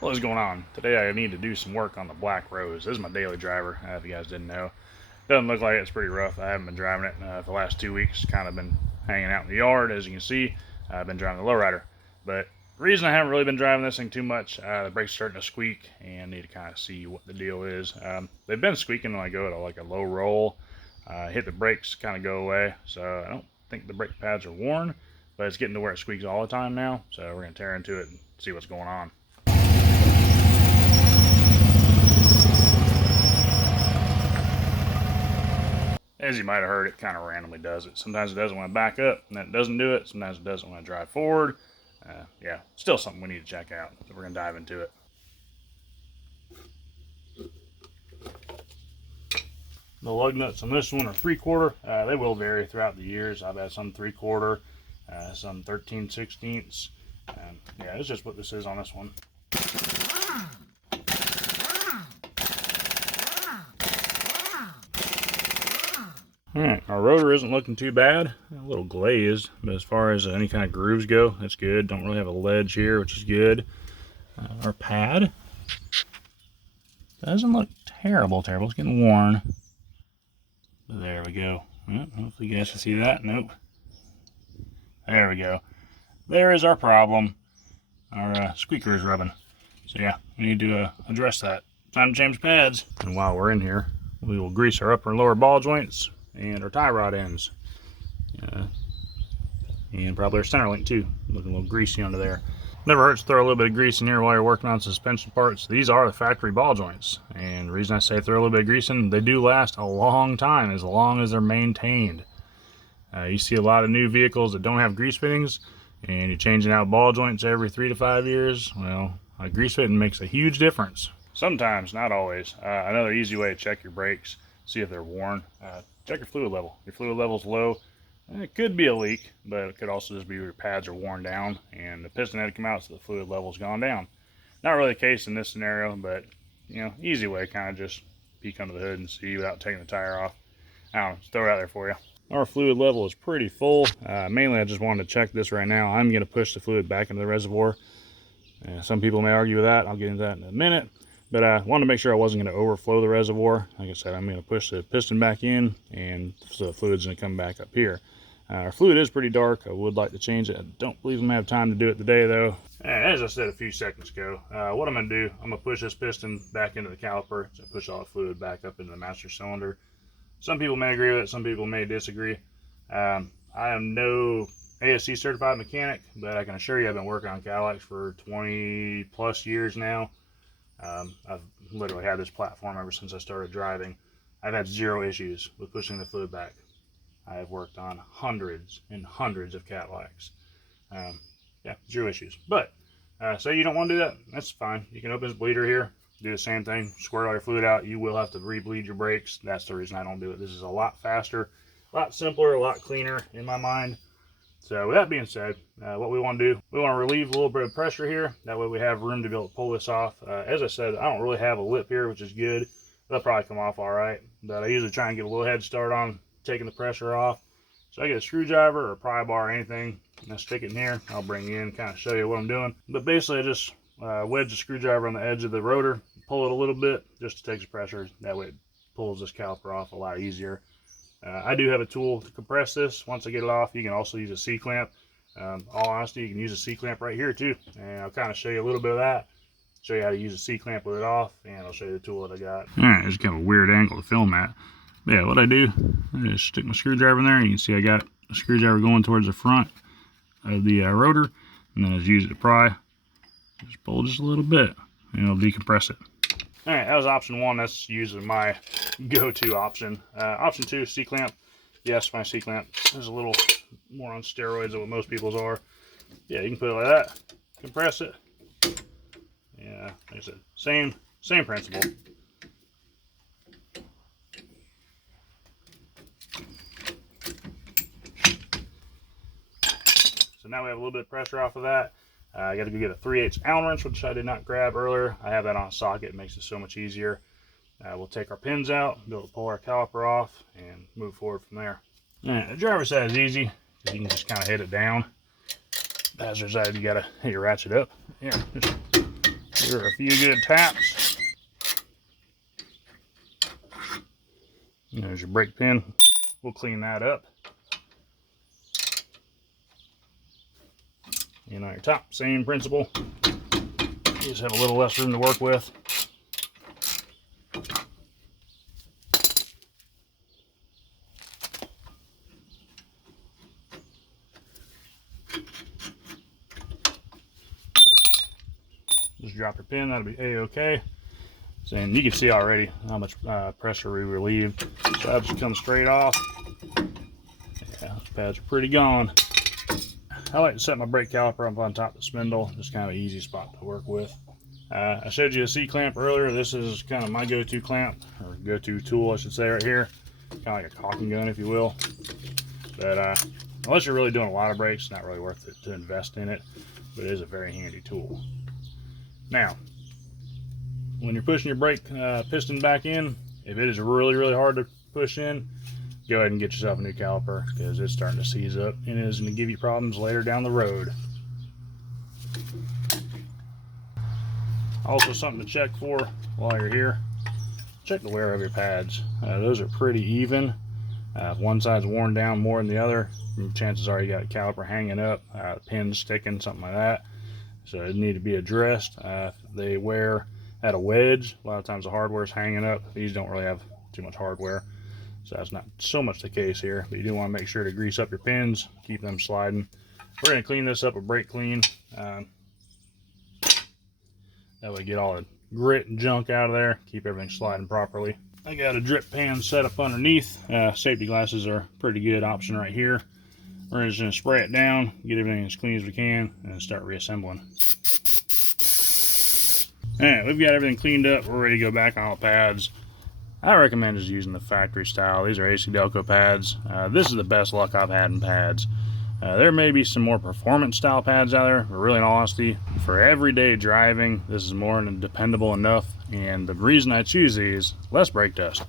What is going on? Today I need to do some work on the Black Rose. This is my daily driver, if you guys didn't know. Doesn't look like it's pretty rough. I haven't been driving it for the last 2 weeks. Kind of been hanging out in the yard, as you can see. I've been driving the lowrider. But the reason I haven't really been driving this thing too much, the brakes are starting to squeak, and I need to kind of see what the deal is. They've been squeaking when I go to like a low roll. Hit the brakes, kind of go away. So I don't think the brake pads are worn, but it's getting to where it squeaks all the time now. So we're going to tear into it and see what's going on. As you might have heard, it kind of randomly does it. Sometimes it doesn't want to back up, and then it doesn't do it. Sometimes it doesn't want to drive forward. Yeah, still something we need to check out. So we're going to dive into it. The lug nuts on this one are 3/4. They will vary throughout the years. I've had some 3/4, some 13/16. Yeah, it's just what this is on this one. Alright, our rotor isn't looking too bad. A little glazed, but as far as any kind of grooves go, that's good. Don't really have a ledge here, which is good. Our pad doesn't look terrible. It's getting worn. But there we go. Well, hopefully you guys can see that. Nope. There we go. There is our problem. Our squeaker is rubbing. So yeah, we need to address that. Time to change pads. And while we're in here, we will grease our upper and lower ball joints and our tie rod ends. And probably our center link too. Looking a little greasy under there. Never hurts to throw a little bit of grease in here while you're working on suspension parts. These are the factory ball joints. And the reason I say throw a little bit of grease in, they do last a long time as long as they're maintained. You see a lot of new vehicles that don't have grease fittings, and you're changing out ball joints every 3 to 5 years. Well, a grease fitting makes a huge difference. Sometimes, not always. Another easy way to check your brakes, see if they're worn. Check your fluid level. Your fluid level's low. It could be a leak, but it could also just be your pads are worn down and the piston had to come out, so the fluid level's gone down. Not really the case in this scenario, but you know, easy way, kind of just peek under the hood and see without taking the tire off. I don't know, just throw it out there for you. Our fluid level is pretty full. Mainly I just wanted to check this right now. I'm going to push the fluid back into the reservoir. Some people may argue with that. I'll get into that in a minute. But I wanted to make sure I wasn't going to overflow the reservoir. Like I said, I'm going to push the piston back in, and so the fluid's going to come back up here. Our fluid is pretty dark. I would like to change it. I don't believe I'm going to have time to do it today, though. As I said a few seconds ago, what I'm going to do, I'm going to push this piston back into the caliper to push all the fluid back up into the master cylinder. Some people may agree with it. Some people may disagree. I am no ASC certified mechanic, but I can assure you I've been working on Cadillacs for 20 plus years now. I've literally had this platform ever since I started driving. I've had zero issues with pushing the fluid back. I have worked on hundreds and hundreds of Cadillacs. Yeah, zero issues. But say you don't want to do that, that's fine. You can open this bleeder here, do the same thing, squirt all your fluid out. You will have to re-bleed your brakes. That's the reason I don't do it. This is a lot faster, a lot simpler, a lot cleaner in my mind. So with that being said, what we want to do, we want to relieve a little bit of pressure here. That way we have room to be able to pull this off. As I said, I don't really have a lip here, which is good. That'll probably come off all right. But I usually try and get a little head start on taking the pressure off. So I get a screwdriver or a pry bar or anything, and I stick it in here. I'll bring you in and kind of show you what I'm doing. But basically I just wedge the screwdriver on the edge of the rotor, pull it a little bit just to take the pressure. That way it pulls this caliper off a lot easier. I do have a tool to compress this. Once I get it off, you can also use a C-clamp. All honesty, you can use a C-clamp right here too. And I'll kind of show you a little bit of that. Show you how to use a C-clamp with it off, and I'll show you the tool that I got. Alright, it's kind of a weird angle to film at. But yeah, what I do, I just stick my screwdriver in there. You can see I got a screwdriver going towards the front of the rotor. And then I just use it to pry. Just pull just a little bit, and it'll decompress it. Alright, that was option one. That's usually my go-to option. Option two, C-clamp. Yes, my C-clamp is a little more on steroids than what most people's are. Yeah, you can put it like that, compress it. Yeah, like I said, same principle. So now we have a little bit of pressure off of that. I got to go get a 3/8 Allen wrench, which I did not grab earlier. I have that on a socket. It makes it so much easier. We'll take our pins out, be able to pull our caliper off, and move forward from there. The driver's side is easy, because you can just kind of hit it down. Passenger side, you got to hit your ratchet up. Yeah, just Give her a few good taps. And there's your brake pin. We'll clean that up. And on your top, same principle. You just have a little less room to work with. Just drop your pin, that'll be a-okay. And you can see already how much pressure we relieved. So that just comes straight off. Yeah, those pads are pretty gone. I like to set my brake caliper up on top of the spindle. Just kind of an easy spot to work with. I showed you a C-clamp earlier. This is kind of my go-to clamp, or go-to tool I should say right here. Kind of like a caulking gun, if you will. But unless you're really doing a lot of brakes, it's not really worth it to invest in it. But it is a very handy tool. Now, when you're pushing your brake piston back in, if it is really, really hard to push in, go ahead and get yourself a new caliper, because it's starting to seize up and it is going to give you problems later down the road. Also, something to check for while you're here, check the wear of your pads. Those are pretty even. If one side's worn down more than the other, chances are you got a caliper hanging up, pins sticking, something like that. So it need to be addressed. They wear at a wedge. A lot of times the hardware's hanging up. These don't really have too much hardware, so that's not so much the case here. But you do want to make sure to grease up your pins, keep them sliding. We're going to clean this up with brake clean. That way get all the grit and junk out of there, keep everything sliding properly. I got a drip pan set up underneath. Safety glasses are a pretty good option right here. We're just going to spray it down, get everything as clean as we can, and start reassembling. Alright, we've got everything cleaned up. We're ready to go back on all pads. I recommend just using the factory style. These are AC Delco pads. This is the best luck I've had in pads. There may be some more performance style pads out there, but really in all honesty, for everyday driving, this is more than dependable enough. And the reason I choose these, less brake dust.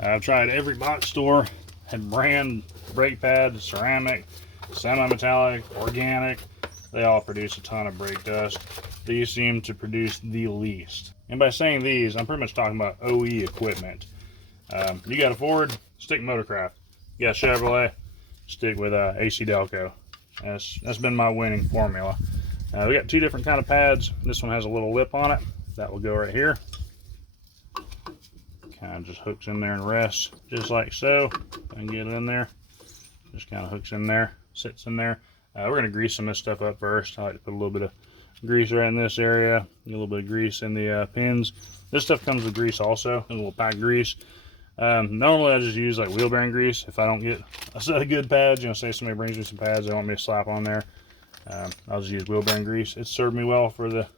I've tried every box store and brand brake pad, ceramic, semi-metallic, organic. They all produce a ton of brake dust. These seem to produce the least. And by saying these, I'm pretty much talking about OE equipment. You got a Ford, stick Motorcraft. You got a Chevrolet, stick with AC Delco. That's been my winning formula. We got two different kind of pads. This one has a little lip on it. That will go right here. Kind of just hooks in there and rests, just like so. I can get it in there. Just kind of hooks in there, sits in there. We're going to grease some of this stuff up first. I like to put a little bit of grease right in this area, a little bit of grease in the pins. This stuff comes with grease also, a little packed grease. Normally I just use like wheel bearing grease if I don't get a set of good pads. You know, say somebody brings me some pads they want me to slap on there, I'll just use wheel bearing grease. It's served me well for the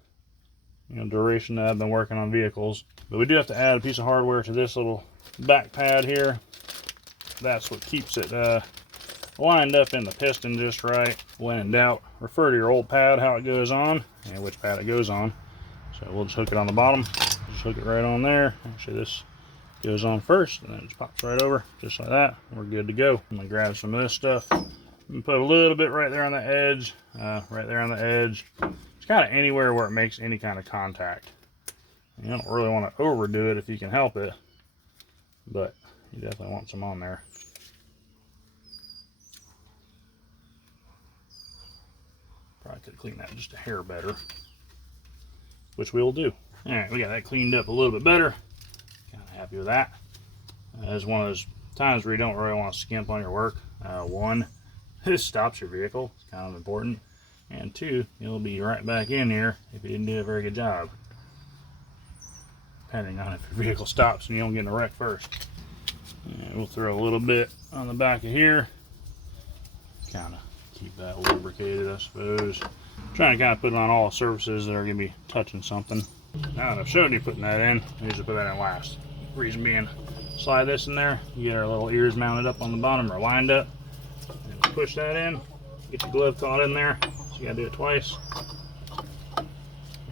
duration that I've been working on vehicles. But we do have to add a piece of hardware to this little back pad here. That's what keeps it lined up in the piston just right. When in doubt, refer to your old pad, how it goes on, and which pad it goes on. So we'll just hook it on the bottom, just hook it right on there. Actually, this goes on first, and then it just pops right over, just like that. We're good to go. I'm gonna grab some of this stuff and put a little bit right there on the edge, right there on the edge. It's kind of anywhere where it makes any kind of contact. You don't really want to overdo it if you can help it, but you definitely want some on there. Probably could clean that just a hair better, which we'll do. All right, we got that cleaned up a little bit better. Kind of happy with that. It's one of those times where you don't really want to skimp on your work. One, this stops your vehicle. It's kind of important. And two, you'll be right back in here if you didn't do a very good job. Depending on if your vehicle stops and you don't get in a wreck first. And we'll throw a little bit on the back of here. Kind of keep that lubricated, I suppose. I'm trying to kind of put it on all surfaces that are going to be touching something. Now that I've shown you putting that in, I usually put that in last. Reason being, slide this in there, you get our little ears mounted up on the bottom or lined up, and push that in, get your glove caught in there, so you got to do it twice.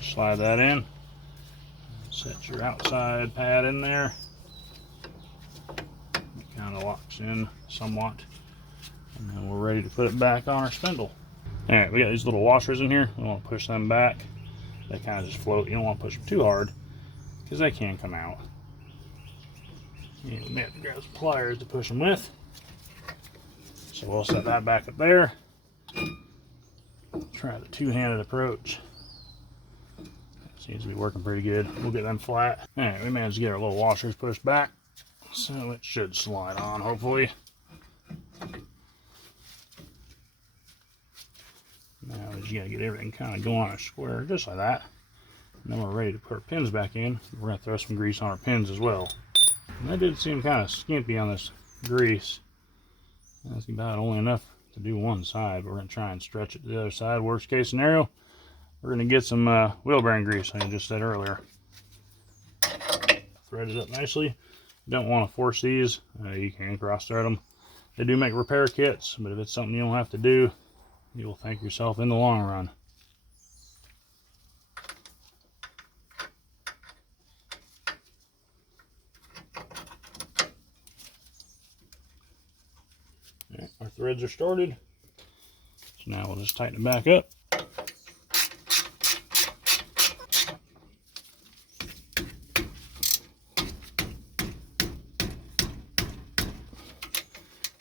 Slide that in, set your outside pad in there. It kind of locks in somewhat. And then we're ready to put it back on our spindle. Alright, we got these little washers in here. We want to push them back. they kind of just float. You don't want to push them too hard because they can come out. You may have to grab some pliers to push them with. So we'll set that back up there. Try the two-handed approach. Seems to be working pretty good. We'll get them flat. Alright, we managed to get our little washers pushed back, so it should slide on, hopefully. Now we just gotta get everything kind of going on a square, just like that. And then we're ready to put our pins back in. We're gonna throw some grease on our pins as well. And that did seem kind of skimpy on this grease. That's about only enough to do one side. We're gonna try and stretch it to the other side. Worst case scenario, we're going to get some wheel bearing grease, like I just said earlier. Thread it up nicely. You don't want to force these. You can cross thread them. They do make repair kits, but if it's something you don't have to do, you will thank yourself in the long run. Right, our threads are started. So now we'll just tighten it back up.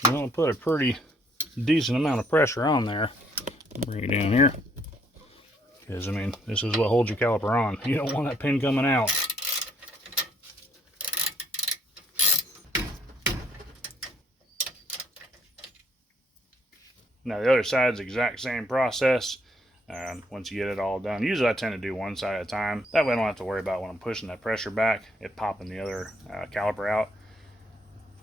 I'm going to put a pretty decent amount of pressure on there. Bring it down here. Because, I mean, this is what holds your caliper on. You don't want that pin coming out. Now, the other side is the exact same process. Once you get it all done. Usually I tend to do one side at a time. That way I don't have to worry about when I'm pushing that pressure back, it popping the other caliper out.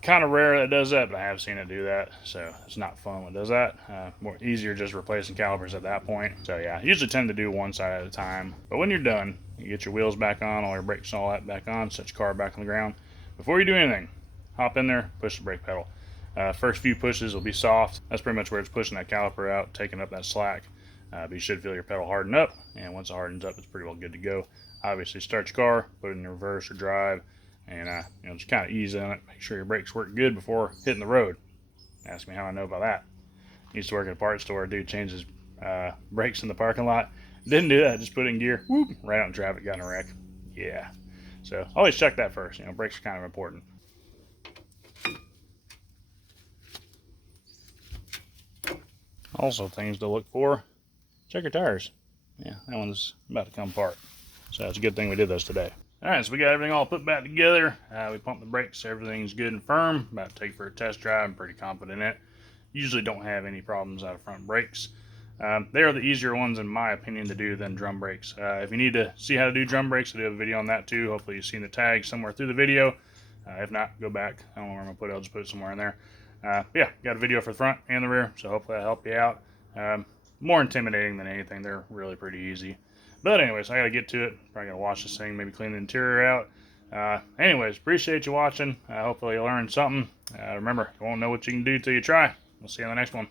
Kind of rare that it does that, but I have seen it do that, so it's not fun when it does that. More easier just replacing calipers at that point. So yeah, I usually tend to do one side at a time. But when you're done, you get your wheels back on, all your brakes, all that back on, set your car back on the ground. Before you do anything, hop in there, push the brake pedal. First few pushes will be soft. That's pretty much where it's pushing that caliper out, taking up that slack. But you should feel your pedal harden up, and once it hardens up, it's pretty well good to go. Obviously, start your car, put it in reverse or drive, and you know, just kind of ease on it. Make sure your brakes work good before hitting the road. Ask me how I know about that. Used to work at a parts store. A dude changed his brakes in the parking lot. Didn't do that. Just put it in gear. Whoop, right out in traffic. Got in a wreck. Yeah. So always check that first. You know, brakes are kind of important. Also, things to look for. Check your tires. Yeah, that one's about to come apart. So it's a good thing we did those today. Alright, so we got everything all put back together. We pumped the brakes, everything's good and firm. About to take for a test drive, I'm pretty confident in it. Usually don't have any problems out of front brakes. They are the easier ones in my opinion to do than drum brakes. If you need to see how to do drum brakes, I do have a video on that too. Hopefully you've seen the tag somewhere through the video. If not, go back. I don't know where I'm going to put it, I'll just put it somewhere in there. Yeah, got a video for the front and the rear, so hopefully that'll help you out. More intimidating than anything, they're really pretty easy. But anyways, I gotta get to it. Probably gotta wash this thing, maybe clean the interior out. Anyways, appreciate you watching. Hopefully you learned something. Remember, you won't know what you can do till you try. We'll see you on the next one.